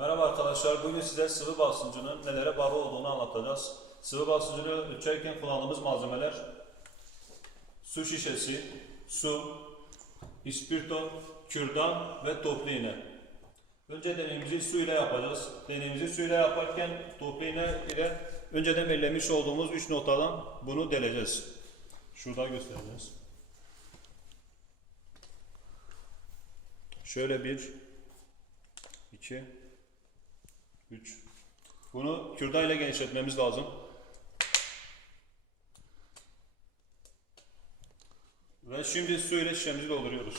Merhaba arkadaşlar, bugün size sıvı basıncının nelere bağlı olduğunu anlatacağız. Sıvı basıncını ölçerken kullandığımız malzemeler su şişesi, su, ispirto, kürdan ve toplu iğne. Önce deneyimizi su ile yapacağız. Deneyimizi su ile yaparken toplu iğne ile önceden belirlemiş olduğumuz 3 notadan bunu deleceğiz. Şurada göstereceğiz. Şöyle bir, iki, üç. Bunu kürdan ile genişletmemiz lazım. Ve şimdi su ile şişemizi dolduruyoruz.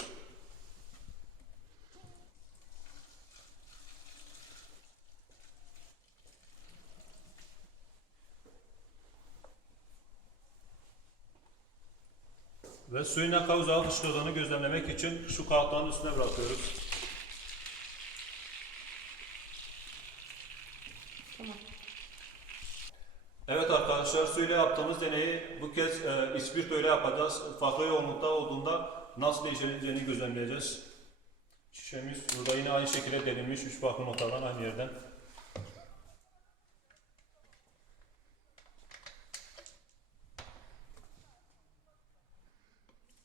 Ve suyun ne kadar uzağa gözlemlemek için şu kağıtların üstüne bırakıyoruz. Evet arkadaşlar suyla yaptığımız deneyi bu kez e, ispirto ile yapacağız. Farklı yoğunlukta olduğunda nasıl değişebileceğini gözlemleyeceğiz. Şişemiz burada yine aynı şekilde delinmiş. Üç farklı noktadan aynı yerden.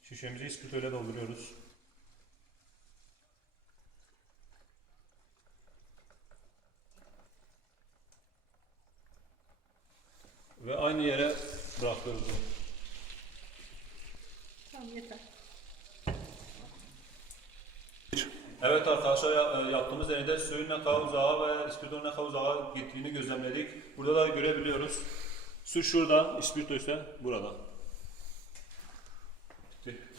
Şişemizi ispirto ile dolduruyoruz. Ve aynı yere bırakıyoruz bunu. Tamam yeter. Evet arkadaşlar e, yaptığımız deneyde suyun ne kadar uzağa ve ispirtonun ne kadar uzağa gittiğini gözlemledik. Burada da görebiliyoruz. Su şurada, ispirto ise burada.